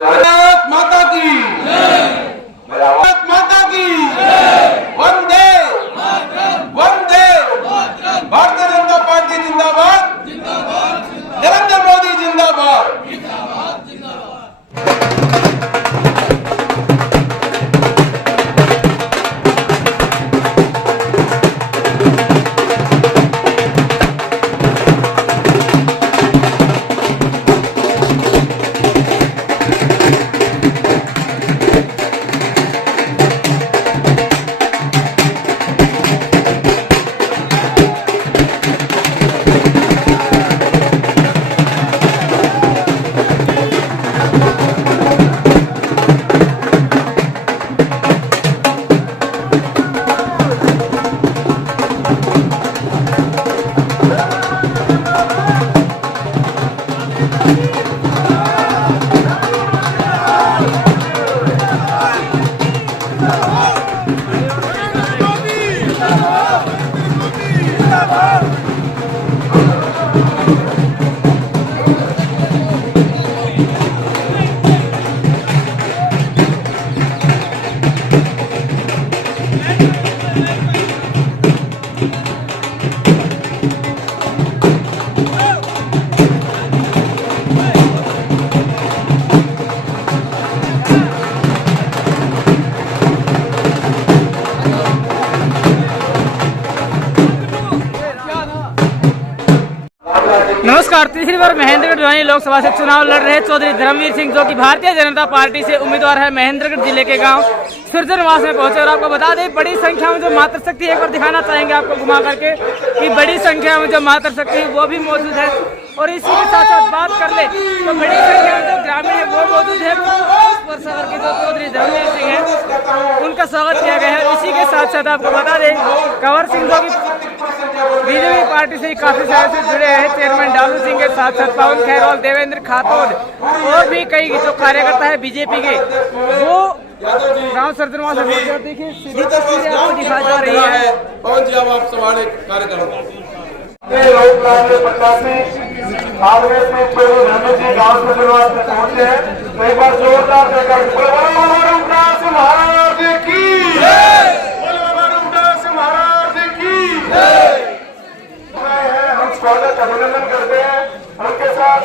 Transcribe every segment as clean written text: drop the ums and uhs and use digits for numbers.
भारत माता की भारत माता की वंदे वंदे भारतीय जनता पार्टी जिंदाबाद नरेंद्र मोदी जिंदाबाद। नमस्कार। तीसरी बार महेंद्रगढ़ भिवानी लोकसभा से चुनाव लड़ रहे चौधरी धर्मवीर सिंह, जो कि भारतीय जनता पार्टी से उम्मीदवार है, महेंद्रगढ़ जिले के गांव सुरजनवास में पहुंचे। और आपको बता दें, बड़ी संख्या में जो मातृशक्ति, एक बार दिखाना चाहेंगे आपको घुमा करके कि बड़ी संख्या में जो मातृशक्ति वो भी मौजूद है। और इसी के साथ साथ बात कर ले तो बड़ी संख्या में जो ग्रामीण है वो मौजूद है। के जो चौधरी धर्मवीर सिंह है उनका स्वागत किया गया है। इसी के साथ साथ आपको बता दें, कंवर सिंह जो की बीजेपी पार्टी से काफी साल से जुड़े हैं, चेयरमैन डालू सिंह के साथ साथ पवन खैरवाल, देवेंद्र खातौर और भी कई जो कार्यकर्ता है बीजेपी के, वो गांव सरजनवास से देखिए सीधी तस्वीरें आपको दिखाई जा रही है। पवन जी अब आप सवाल कार्यक्रम गाँव सरजनवास में पहुंचे हैं, तो एक बार जोरदार स्वागत अभिनंदन करते हैं। उनके साथ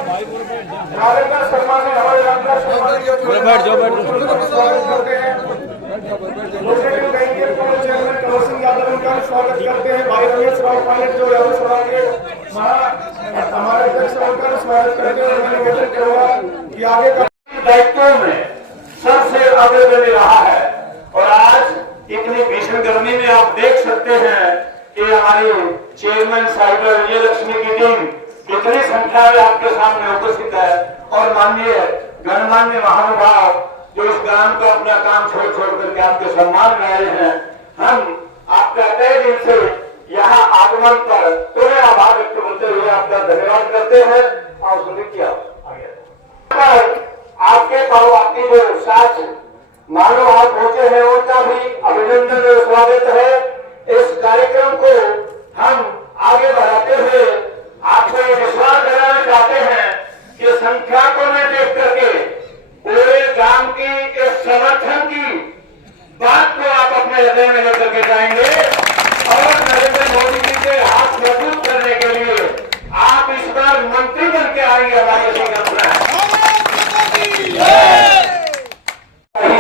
सम्मान हमारे स्वागत करते हैं। स्वागत करते हैं भाई रमेश राव पायलट जो हमारे अध्यक्ष का स्वागत करते हैं कि आगे का दायित्वों में सबसे अग्रणी रहा है। और आज इतनी भीषण गर्मी में आप देख सकते हैं कि हमारी चेयरमैन साहिब विजयलक्ष्मी की टीम कितनी संख्या में आपके सामने उपस्थित है। और माननीय गणमान्य महानुभाव जो इस ग्राम को अपना काम छोड़ करके आपके सम्मान में आए हैं, हम आपका तय दिल से यहाँ आगमन पर पूरे आभार व्यक्त करते हुए आपका धन्यवाद करते हैं। और सुनिए क्या आपके पास आपकी जो साथ महानुभाव पहुंचे हैं उनका भी अभिनंदन और स्वागत है। इस कार्यक्रम को हम आगे बढ़ाते हुए आपको ये विश्वास दिलाना चाहते हैं कि संख्या को न देख करके पूरे गांव की इस समर्थन की बात को आप अपने हृदय में लेकर के जाएंगे। और नरेंद्र मोदी जी के हाथ मजबूत करने के लिए आप इस बार मंत्री बन के आएंगे। हमारे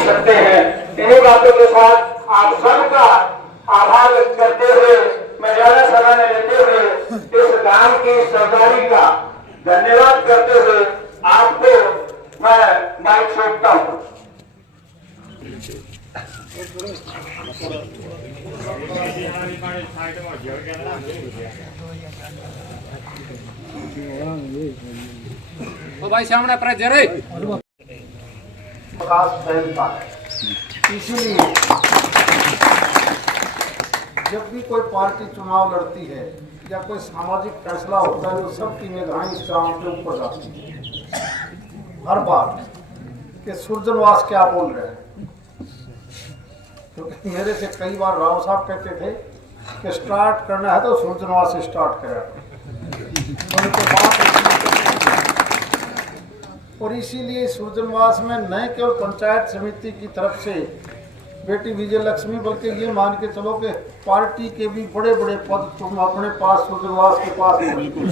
सकते हैं। इन्हीं बातों के साथ आप सबका आभार व्यक्त करते हुए मैं ज्यादा समय न लेते हुए इस गांव की सरदारी का धन्यवाद करते हुए आपको मैं माइक सौंपता हूँ। तो भाई सामने पर जरे फैलता है। इसीलिए जब भी कोई पार्टी चुनाव लड़ती है या कोई सामाजिक फैसला होता है तो सबकी निगाहें इस गांव के ऊपर जाती है हर बार कि सुरजनवास क्या बोल रहे हैं। क्योंकि मेरे से कई बार राव साहब कहते थे कि स्टार्ट करना है तो सुरजनवास से स्टार्ट करें। और इसीलिए सूरजनवास में न केवल पंचायत समिति की तरफ से बेटी विजय लक्ष्मी, बल्कि ये मान के चलो कि पार्टी के भी बड़े बड़े पद तुम अपने पास सूरजनवास के पास ही बिल्कुल।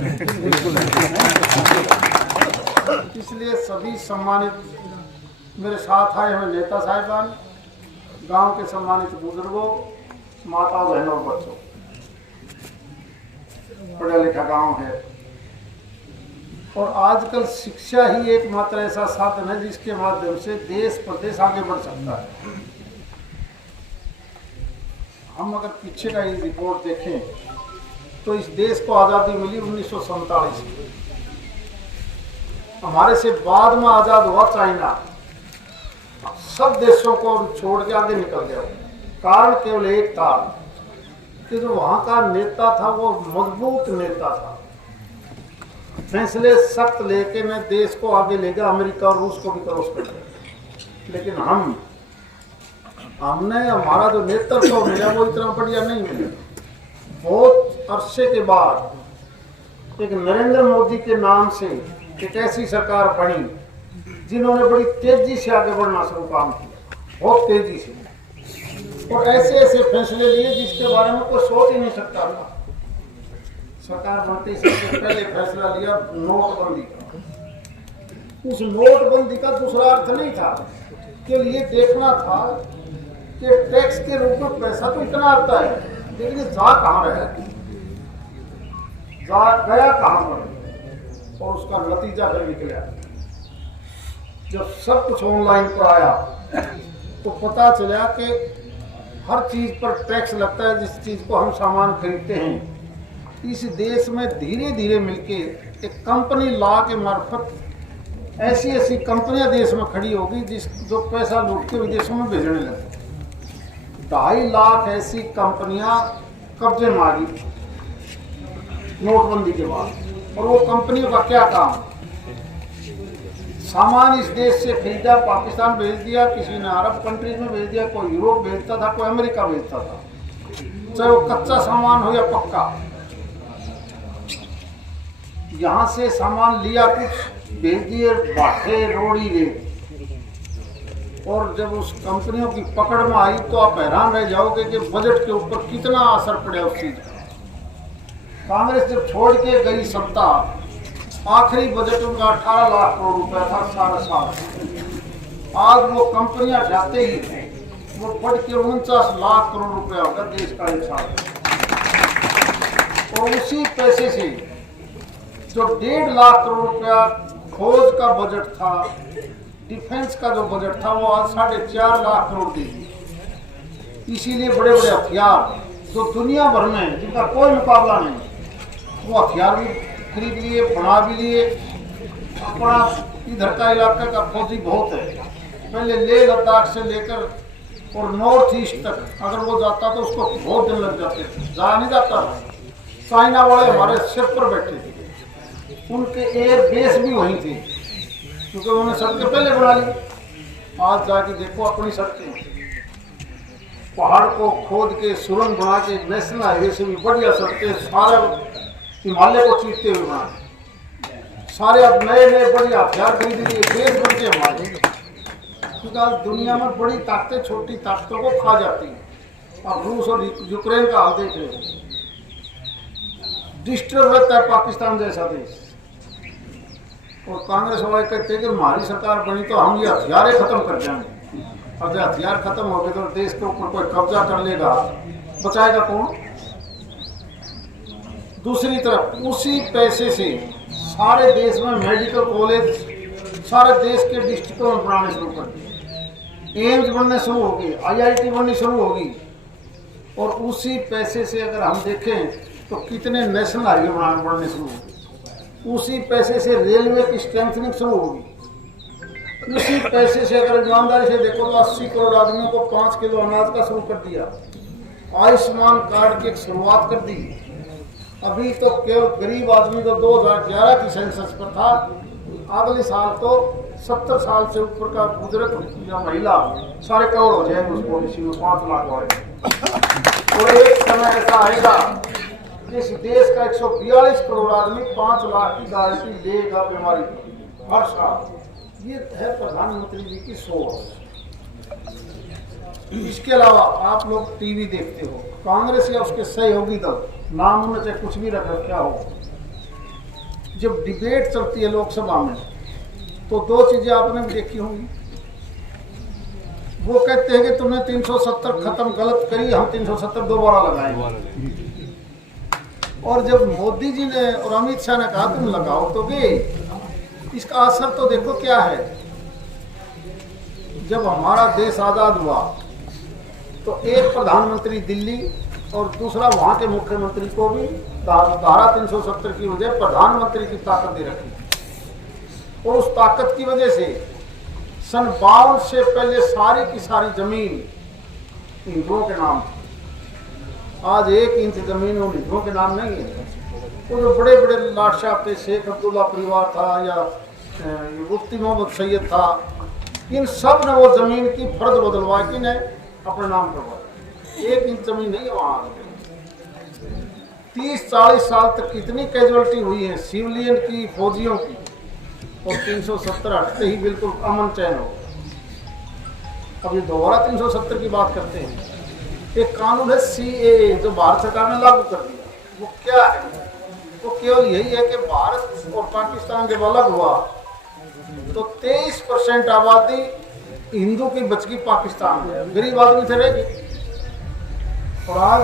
इसलिए सभी सम्मानित मेरे साथ आए हुए नेता साहिबान, गांव के सम्मानित बुजुर्गों, माता बहनों और बच्चों, पढ़ा लिखा गांव है और आजकल शिक्षा ही एकमात्र ऐसा साधन है जिसके माध्यम से देश प्रदेश आगे बढ़ सकता है। हम अगर पीछे का ये रिपोर्ट देखें तो इस देश को आज़ादी मिली 1947 में। हमारे से बाद में आज़ाद हुआ चाइना, सब देशों को छोड़ के आगे निकल गया। कारण केवल एक था कि जो वहाँ का नेता था वो मजबूत नेता था, फैसले सख्त लेके मैं देश को आगे ले गया, अमेरिका और रूस को भी क्रॉस कर गया। लेकिन हमने हमारा जो नेतृत्व मिला वो इतना बढ़िया नहीं मिला। बहुत अरसे के बाद एक नरेंद्र मोदी के नाम से एक ऐसी सरकार बनी जिन्होंने बड़ी तेजी से आगे बढ़ना शुरू काम किया, बहुत तेजी से, और ऐसे ऐसे फैसले लिए जिसके बारे में कोई सोच ही नहीं सकता था। सरकार बनते सबसे पहले फैसला लिया नोटबंदी का। उस नोटबंदी का दूसरा अर्थ नहीं था, केवल ये देखना था कि टैक्स के रूप में पैसा तो इतना आता है, लेकिन ये जा कहाँ रहा है, जा गया कहाँ पर। और उसका नतीजा फिर निकला। जब सब कुछ ऑनलाइन पर आया तो पता चला कि हर चीज पर टैक्स लगता है, जिस चीज को हम सामान खरीदते हैं। इस देश में धीरे धीरे मिलके एक कंपनी ला के मार्फत ऐसी ऐसी कंपनियां देश में खड़ी होगी जो पैसा लूट के विदेशों में भेजने लगे। 2.5 लाख ऐसी कंपनियां कब्जे में आ गई नोटबंदी के बाद। और वो कंपनियों का क्या काम, सामान इस देश से खरीदा, पाकिस्तान भेज दिया, किसी ने अरब कंट्रीज में भेज दिया, कोई यूरोप भेजता था, कोई अमेरिका भेजता था, चाहे वो कच्चा सामान हो या पक्का। यहाँ से सामान लिया, कुछ भेज दिए बाटे रोड़ी ले, और जब उस कंपनियों की पकड़ में आई तो आप हैरान रह जाओगे कि बजट के ऊपर कितना असर पड़ा उस चीज का। कांग्रेस जब छोड़ के गई सत्ता, आखिरी बजट उनका 18 लाख करोड़ रुपया था सारा साल। आज वो कंपनियां जाते ही वो बढ़ के 49 लाख करोड़ रुपया होगा देश का एक साल। और उसी पैसे से जो 1.5 लाख करोड़ रुपया खोज का बजट था, डिफेंस का जो बजट था, वो आज 4.5 लाख करोड़ दे दिए। इसीलिए बड़े बड़े हथियार जो दुनिया भर में जिनका कोई मुकाबला नहीं, वो हथियार भी खरीद लिए, बना भी लिए। अपना इधर का इलाका का फौजी बहुत है, पहले लेह लद्दाख से लेकर और नॉर्थ ईस्ट तक अगर वो जाता तो उसको बहुत दिन लग जाते थे, जा नहीं जाता था। चाइना वाले हमारे सिर पर बैठे थे, उनके एयर बेस भी वहीं थे, क्योंकि उन्होंने सड़कें पहले बना ली। आज जाके देखो अपनी सड़कें, पहाड़ को खोद के सुरंग बना के नेशनल हाईवे से भी बढ़िया सड़कें, सारे हिमालय को चीरते हुए बना, सारे अब नए नए बढ़िया हथियार खरीद लिए, देश बन के हमारे। क्योंकि आज दुनिया में बड़ी ताकतें छोटी ताकतों को खा जाती हैं। अब रूस और यूक्रेन का हाल देख रहे हो, डिस्टर्ब रहता है पाकिस्तान जैसा देश। और कांग्रेस वाले कहते हैं कि हमारी सरकार बनी तो हम ये हथियारें खत्म कर जाएंगे। और जब हथियार खत्म हो गए तो देश के ऊपर कोई कब्जा कर लेगा, बचाएगा कौन? दूसरी तरफ उसी पैसे से सारे देश में मेडिकल कॉलेज सारे देश के डिस्ट्रिक्टों में बनाने शुरू कर दिए, एम्स बनने शुरू हो गए, IIT बननी शुरू होगी। और उसी पैसे से अगर हम देखें तो कितने नेशनल हाईवे बनने शुरू हो गए, उसी पैसे से रेलवे की स्ट्रेंथनिंग शुरू होगी, उसी पैसे से अगर ईमानदारी से देखो तो 80 करोड़ आदमियों को 5 किलो अनाज का शुरू कर दिया, आयुष्मान कार्ड की एक शुरुआत कर दी। अभी तो केवल गरीब आदमी तो 2011 की सेंसस पर था, अगले साल तो 70 साल से ऊपर का बुजुर्ग या महिला सारे कवर हो जाएंगे उस पॉलिसी में, 5 लाख वाले। और एक समय ऐसा आएगा इस देश का 142 करोड़ आदमी 5 लाख की गारंटी लेगा बीमारी हर साल। ये है प्रधानमंत्री जी की सोच। इसके अलावा आप लोग टीवी देखते हो, कांग्रेस या उसके सहयोगी दल, नाम उनमें से कुछ भी रखे क्या हो, जब डिबेट चलती है लोकसभा में तो दो चीजें आपने भी देखी होंगी। वो कहते हैं कि तुमने 370 खत्म गलत करी, हम 370 दोबारा लगाएंगे। और जब मोदी जी ने और अमित शाह ने कहा तुम लगाओ तो गए, इसका असर तो देखो क्या है। जब हमारा देश आजाद हुआ तो एक प्रधानमंत्री दिल्ली और दूसरा वहां के मुख्यमंत्री को भी धारा 370 की वजह प्रधानमंत्री की ताकत दे रखी। और उस ताकत की वजह से सन 52 से पहले सारी की सारी जमीन हिंदुओं के नाम थी। आज 1 इंच जमीन उन हिंदुओं के नाम नहीं है। वो जो बड़े बड़े लाडशाह थे, शेख अब्दुल्ला परिवार था या मुफ्ती मोहम्मद सैयद था, इन सब ने वो जमीन की फर्ज बदलवा के ने अपने नाम करवाया। 1 इंच जमीन नहीं है वहां। 30-40 साल तक कितनी कैजुअलिटी हुई है सिविलियन की, फौजियों की, और 370 हटते ही बिल्कुल अमन चैन हो। अब ये दोबारा 370 की बात करते हैं। एक कानून है CAA जो भारत सरकार ने लागू कर दिया। वो क्या है? वो केवल यही है कि भारत और पाकिस्तान जब अलग हुआ तो 23% आबादी हिंदू की बच गई पाकिस्तान में, गरीब आदमी थे रहेगी। और आज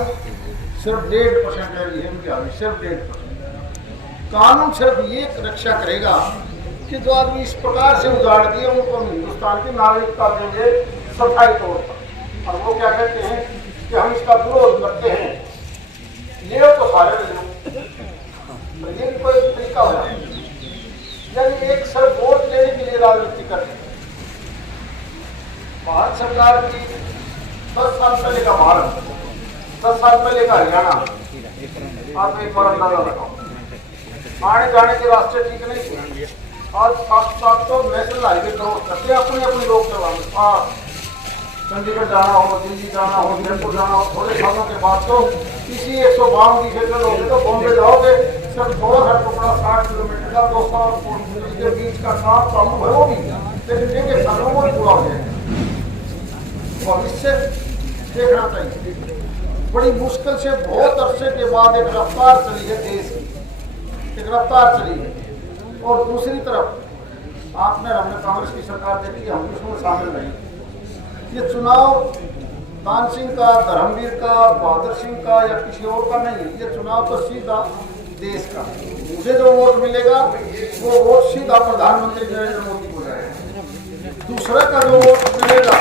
सिर्फ 1.5% रह गई है उनकी आबादी, सिर्फ 1.5%। कानून सिर्फ ये रक्षा करेगा कि जो आदमी इस प्रकार से उजाड़ दिए उनको हिंदुस्तान की नागरिकता देंगे स्थायी तौर पर। और वो क्या कहते हैं कि हम इसका विरोध करते हैं, ले तो सारे ले लो। तो ये भी कोई तरीका हो जाए, यानी एक सिर्फ वोट लेने के लिए राजनीति करते हैं। भारत सरकार की 10 साल पहले का भारत, 10 साल पहले का हरियाणा, आप एक बार अंदाजा लगाओ। आने जाने के रास्ते ठीक नहीं थे। आज 700 तो नेशनल हाईवे क्रॉस करते हैं अपनी अपनी लोकसभा में। चंडीगढ़ जाना हो, दिल्ली जाना हो, जयपुर जाना हो, थोड़े सालों के बाद तो इसी 152 की क्षेत्र होगी तो बॉम्बे जाओगे, सिर्फ थोड़ा सा टुकड़ा 60 किलोमीटर का 200 के बीच का काम चालू है, वो भी लेकिन एक सालों में पूरा हो जाएगा। भविष्य देखना चाहिए। बड़ी मुश्किल से बहुत अरसे के बाद एक रफ्तार चली है देश की, एक रफ्तार चली है। और दूसरी तरफ आपने हमने कांग्रेस की सरकार देखी, हम उसमें शामिल नहीं। ये चुनाव दान सिंह का, धर्मवीर का, बहादुर सिंह का या किसी और का नहीं है। ये चुनाव तो सीधा देश का। मुझे जो वोट मिलेगा वो वोट सीधा प्रधानमंत्री नरेंद्र मोदी को जाएगा। दूसरे का जो वोट मिलेगा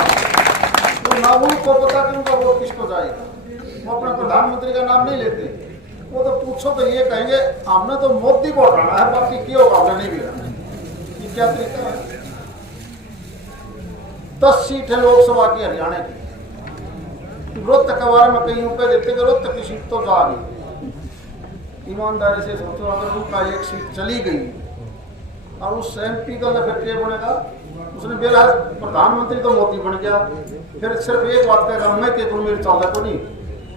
तो ना उनको पता कि उनका वोट किसको जाएगा। वो अपने प्रधानमंत्री का नाम नहीं लेते। वो तो पूछो तो ये कहेंगे हमने तो मोदी को हटाना है, बाकी क्यों हमने नहीं मिला। ये क्या तरीका है? 10 सीट है लोकसभा की हरियाणा की। रोहतक के बारे में कहीं रुपए देते कि रोहतक की सीट तो जा गई। ईमानदारी से सोचो, अगर उनका 1 सीट चली गई और उस MP का फिर क्या बनेगा? उसने बेरा प्रधानमंत्री तो मोदी बन गया, फिर सिर्फ एक बात कहेगा मैं के को मेरे चालक को नहीं,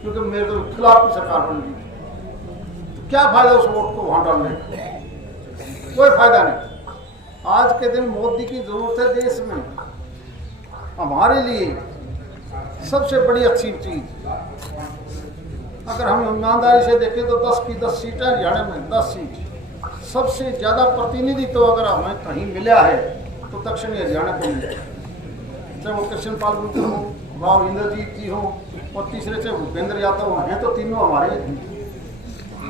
क्योंकि मेरे तो खिलाफ की सरकार बन गई। तो क्या फायदा उस वोट को वहां डालने का? कोई फायदा नहीं। आज के दिन मोदी की जरूरत है देश में। हमारे लिए सबसे बड़ी अच्छी चीज, अगर हम ईमानदारी से देखें तो 10 की 10 सीटें हरियाणा में, 10 सीट। सबसे ज्यादा प्रतिनिधित्व तो अगर हमें कहीं मिला है तो दक्षिणी हरियाणा को मिला, चाहे वो कृष्ण पाल गुर्जर हो, राव इंद्रजीत जी हो, और तीसरे से भूपेंद्र यादव हैं, तो तीनों हमारे।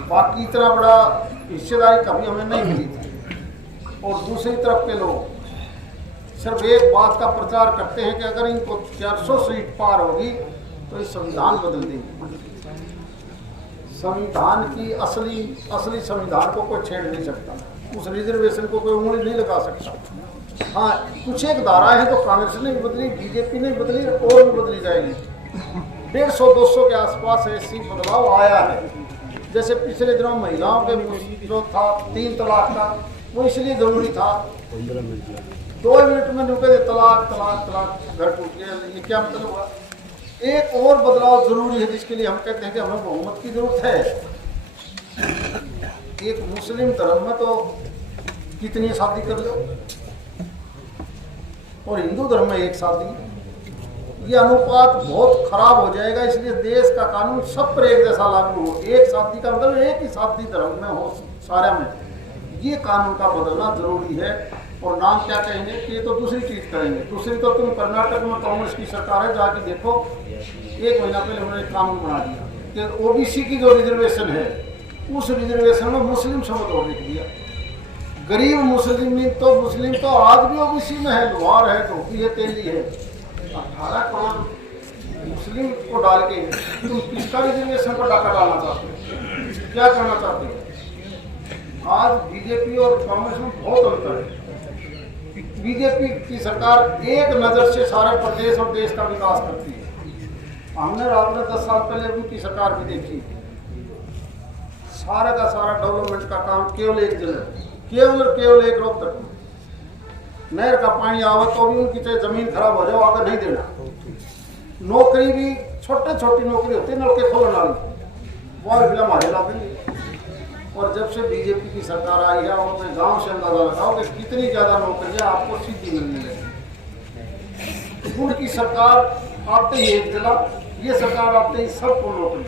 बाकी इतना बड़ा हिस्सेदारी कभी हमें नहीं मिली थी। और दूसरी तरफ के लोग सिर्फ एक बात का प्रचार करते हैं कि अगर इनको 400 सीट पार होगी तो ये संविधान बदल देंगे। संविधान की असली संविधान को कोई छेड़ नहीं सकता, उस रिजर्वेशन को कोई उंगली नहीं लगा सकता। हाँ, कुछ एक धाराएं हैं तो कांग्रेस ने भी बदली, बीजेपी ने बदली और भी बदली जाएगी। 150-200 के आसपास ऐसी बदलाव आया है। जैसे पिछले दिनों महिलाओं के जो था 3 तलाक का, वो इसलिए जरूरी था। 2 मिनट में रुके तलाक तलाक तलाक घर टूट गया। ये क्या मतलब हुआ? एक और बदलाव जरूरी है जिसके लिए हम कहते हैं कि हमें बहुमत की जरूरत है। एक मुस्लिम धर्म में तो कितनी शादी कर लो, और हिंदू धर्म में एक शादी, ये अनुपात बहुत खराब हो जाएगा। इसलिए देश का कानून सब पर एक जैसा लागू हो, एक शादी का मतलब एक ही शादी धर्म में हो सारा में, ये कानून का बदलना जरूरी है। और नाम क्या कहेंगे कि ये तो दूसरी चीज करेंगे। दूसरी तो तुम कर्नाटक में कांग्रेस की सरकार है, जाके देखो 1 महीना पहले उन्होंने कानून बना दिया कि ओबीसी की जो रिजर्वेशन है उस रिजर्वेशन में मुस्लिम शब्द और लिख दिया। गरीब मुस्लिम तो आज भी ओबीसी में है, लोहार है, धोबी है, तेली है। 18 करोड़ मुस्लिम को डाल के तुम किसका रिजर्वेशन पर डाका डालना चाहते हो, क्या करना चाहते हो? आज बीजेपी और कांग्रेस में बहुत अंतर है। बीजेपी की सरकार एक नजर से सारे प्रदेश और देश का विकास करती है। हमने रात में 10 साल पहले उनकी सरकार भी देखी, सारा का सारा डेवलपमेंट का काम केवल एक जगह, केवल एक रोक तक नहर का पानी आवे तो भी उनकी चाहे जमीन खराब हो जाए आगे नहीं देना। नौकरी भी छोटी नौकरी होती है, नल के खोलने वाली वो भी हमारे लाते। और जब से बीजेपी की सरकार आई है, और अपने गांव से अंदाजा लगाओ कि कितनी ज्यादा नौकरियां आपको सीधी मिलने लगी। उनकी सरकार आते ही एक जिला, ये सरकार आते ही सबको नौकरी,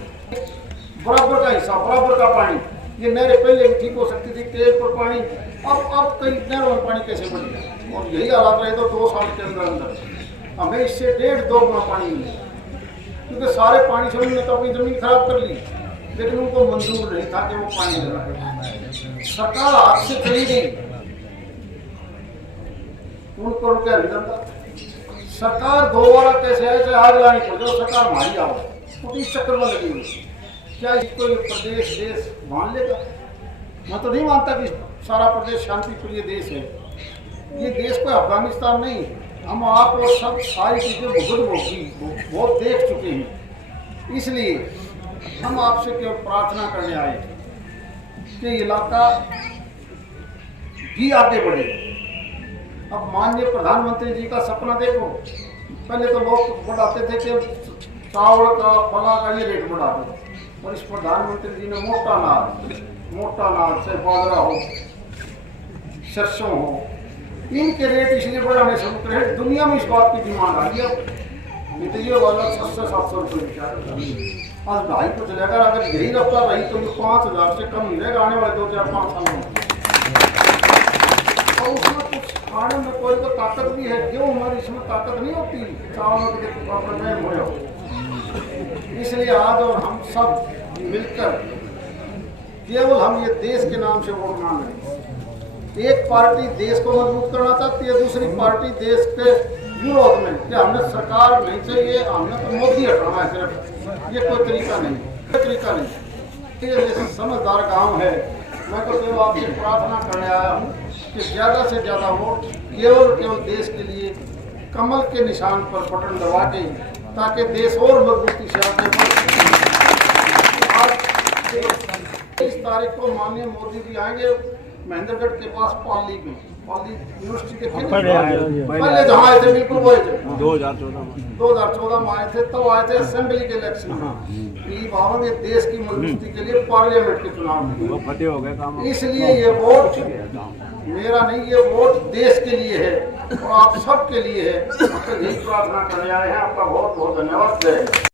बराबर का हिस्सा, बराबर का पानी। ये नहरें पहले भी ठीक हो सकती थी, तेज पर पानी, अब कई नहरों में पानी कैसे बढ़ गया। और यही हालात रहे तो 2 साल के अंदर हमें इससे 1.5-2 गुना पानी मिले, क्योंकि सारे पानी से उन्होंने तो अपनी जमीन खराब कर ली, लेकिन उनको मंजूर नहीं था कि वो पानी लगाए। सरकार हाथ से चली गई, उनको क्या निधन था। सरकार दोबारा कैसे आए, चाहे आग लानी पड़ जाए, सरकार हमारी आओ, तो इस चक्कर में लगी हुई। क्या इसको प्रदेश देश मान लेगा? मैं तो नहीं मानता कि सारा प्रदेश शांति प्रिय देश है। ये देश कोई अफगानिस्तान नहीं। हम आप और सब सारी चीजें बहुत देख चुके हैं। इसलिए हम आपसे केवल प्रार्थना करने आए कि इलाका भी आगे बढ़े। अब माननीय प्रधानमंत्री जी का सपना देखो, पहले तो लोग बढ़ाते थे कि चावल का, फला का ये रेट बढ़ा दो, और इस प्रधानमंत्री जी ने मोटा अनाज से बाजरा हो, सरसों हो, इनके रेट इसलिए बढ़ाने शुरू करे। दुनिया में इस बात की डिमांड आ गई। अब ये वाला 600-700 रुपये आज 2.5 चलेगा। अगर यही रफ्तार रही तो ये 5,000 से कम मिलेगा आने वाले 2-4-5 सालों में। और उसमें कुछ खाने में कोई तो ताकत भी है, क्यों हमारी इसमें ताकत नहीं होती चावलों के। इसलिए आज और हम सब मिलकर केवल हम ये देश के नाम से वोट मांग रहे हैं। एक पार्टी देश को मजबूत करना चाहती है, दूसरी पार्टी देश के विरोध में कि हमें सरकार नहीं चाहिए, हमने तो मोदी हटाना है सिर्फ। ये कोई तरीका नहीं। ये जैसे समझदार गांव है। मैं तो केवल आपसे प्रार्थना करने आया हूँ कि ज़्यादा से ज़्यादा वोट केवल देश के लिए कमल के निशान पर बटन दबा के, ताकि देश और मजबूती से आगे बढ़े। आज 23 तारीख को माननीय मोदी जी आएंगे महेंद्रगढ़ के पास पाली यूनिवर्सिटी के पहले जहाँ आए थे, बिल्कुल वही थे 2014 में आए थे। तब आए थे असेंबली के इलेक्शन में। बाबा ये देश की मजबूती के लिए पार्लियामेंट के चुनाव में, इसलिए ये वोट मेरा नहीं, ये वोट देश के लिए है और आप सब के लिए है। यही प्रार्थना करने आए हैं। आपका बहुत बहुत धन्यवाद।